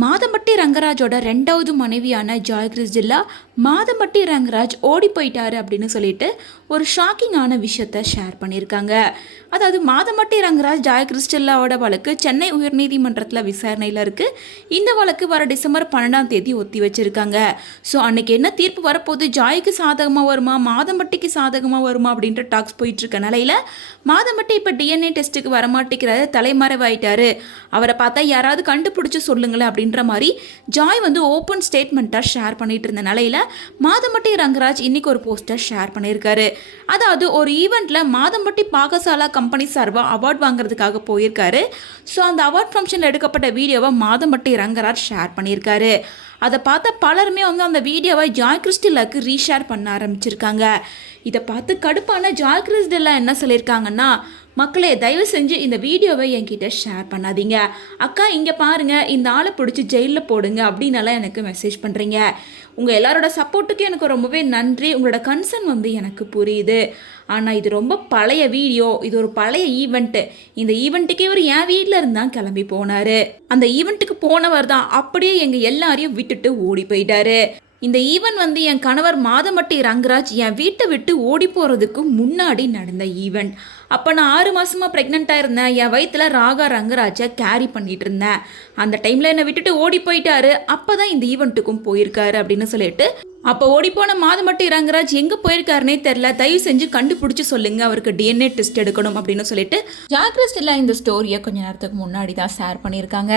மாதம்பட்டி ரங்கராஜோட ரெண்டாவது மனைவியான ஜாய் கிறிஸ்டில்லா மாதம்பட்டி ரங்கராஜ் ஓடி போயிட்டாரு அப்படின்னு சொல்லிட்டு ஒரு ஷாக்கிங்கான விஷயத்த ஷேர் பண்ணியிருக்காங்க. அதாவது மாதம்பட்டி ரங்கராஜ் ஜாய் கிறிஸ்டில்லாவோட வழக்கு சென்னை உயர்நீதிமன்றத்தில் விசாரணையில் இருக்குது இந்த வழக்கு வர டிசம்பர் பன்னெண்டாம் தேதி ஒத்தி வச்சுருக்காங்க. ஸோ அன்றைக்கி என்ன தீர்ப்பு வரப்போகுது? ஜாய்க்கு சாதகமாக வருமா? மாதம்பட்டிக்கு சாதகமாக வருமா? அப்படின்ற டாக்ஸ் போயிட்டுருக்க நிலையில் மாதம்பட்டி இப்போ டிஎன்ஏ டெஸ்ட்டுக்கு வரமாட்டேங்கிறாரு தலைமறைவாயிட்டாரு. அவரை பார்த்தா யாராவது கண்டுபிடிச்சி சொல்லுங்களேன் அப்படின்ற மாதிரி ஜாய் வந்து ஓப்பன் ஸ்டேட்மெண்ட்டாக ஷேர் பண்ணிட்டு இருந்த நிலையில் மாதம்பட்டி ரங்கராஜ் இன்றைக்கி ஒரு போஸ்டர் ஷேர் பண்ணியிருக்காரு. அதாவது ஒரு ஈவெண்ட்டில் மாதம்பட்டி பாகசாலா கம்பெனி சார்பாக அவார்ட் வாங்குறதுக்காக போயிருக்காரு. ஸோ அந்த அவார்ட் ஃபங்க்ஷனில் எடுக்கப்பட்ட வீடியோவை மாதம்பட்டி ரங்கராஜ் ஷேர் பண்ணியிருக்காரு. அதை பார்த்த பலருமே வந்து அந்த வீடியோவை ஜாய் கிறிஸ்டிலாக்கு ரீஷேர் பண்ண ஆரம்பிச்சிருக்காங்க. இதை பார்த்து கடுப்பான ஜாய் கிறிஸ்டில்லா என்ன சொல்லியிருக்காங்கன்னா மக்களே தயவு செஞ்சு இந்த வீடியோவை என்கிட்ட ஷேர் பண்ணாதீங்க. அக்கா இங்கே பாருங்க இந்த ஆளை பிடிச்சி ஜெயிலில் போடுங்க அப்படின்னாலாம் எனக்கு மெசேஜ் பண்ணுறீங்க உங்கள் எல்லாரோட சப்போர்ட்டுக்கு எனக்கு ரொம்பவே நன்றி. உங்களோட கன்சர்ன் வந்து எனக்கு புரியுது. ஆனால் இது ரொம்ப பழைய வீடியோ. இது ஒரு பழைய ஈவெண்ட்டு இந்த ஈவெண்ட்டுக்கே ஒரு என் வீட்டில் இருந்தான் கிளம்பி போனார். அந்த ஈவெண்ட்டுக்கு போனவர் தான் அப்படியே எங்கள் எல்லாரையும் விட்டுட்டு ஓடி போயிட்டாரு. இந்த ஈவெண்ட் வந்து என் கணவர் மாதமட்டி ரங்கராஜ் என் வீட்டை விட்டு ஓடி போகிறதுக்கு முன்னாடி நடந்த ஈவெண்ட் அப்போ நான் ஆறு மாதமாக ப்ரெக்னெண்ட்டாக இருந்தேன். என் வயிற்றில் ராகா ரங்கராஜை கேரி பண்ணிட்டு இருந்தேன். அந்த டைமில் என்னை விட்டுட்டு ஓடி போயிட்டாரு. அப்போ தான் இந்த ஈவெண்ட்டுக்கும் போயிருக்காரு அப்படின்னு சொல்லிட்டு அப்போ ஓடிப்போன மாதமட்டி ரங்கராஜ் எங்கே போயிருக்காருனே தெரில தயவு செஞ்சு கண்டுபிடிச்சி சொல்லுங்க. அவருக்கு டிஎன்ஏ டெஸ்ட் எடுக்கணும் அப்படின்னு சொல்லிட்டு ஜாக்ரஸ்ட் இந்த ஸ்டோரியை கொஞ்ச நேரத்துக்கு முன்னாடி தான் ஷேர் பண்ணியிருக்காங்க.